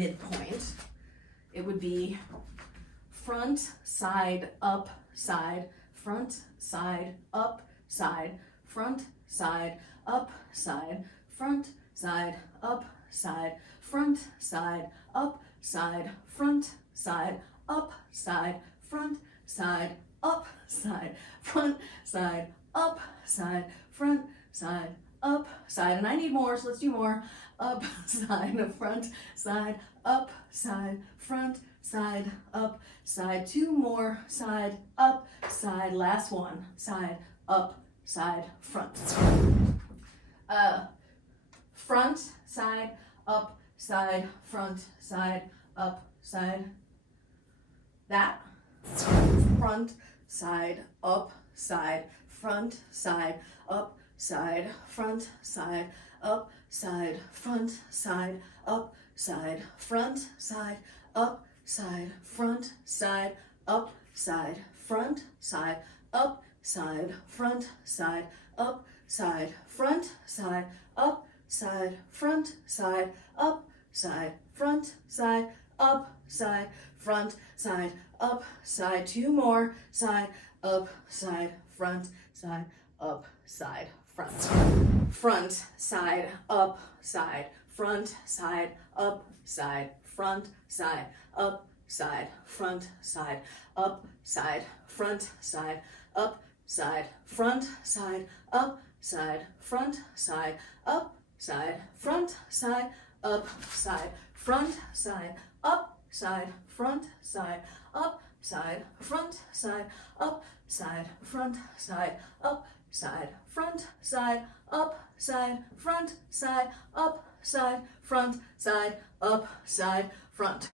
midpoint, it would be front, side, up, side, front, side, up, side, front, side, up, side, front, side, up, side, front, side, up, side, front, side, up, side, front, side, up, side, front, side, up, side, front, side, up, side. And I need more, so let's do more. Up, side, front, side, up, side, front, side, up, side. Two more, side, up, side. Last one, side, up, side, front. Front, side, up, side, front, side, up, side. That. Front, side, up, side, front, side, up, side, front, side, up, side, front, side, up, side, front, side, up, side, front, side, up, side, front, side, up, side, front, side, up, side, front, side, up, side, front, side, up, side, front, side, up, side, front, side, up, side. Two more, side, up, side, front, side, up, side, front. Front, side, up, side, front, side, up, side, front, side, up, side, front, side, up, side, front, side, up, side, front, side, up, side, front, side, up, side, front, side, up, side, front, side, up, side, front, side, up, side, front, side, up, side, front, side, up, side, front, side, up, side, front, side, up, side, front, side, up, side, front.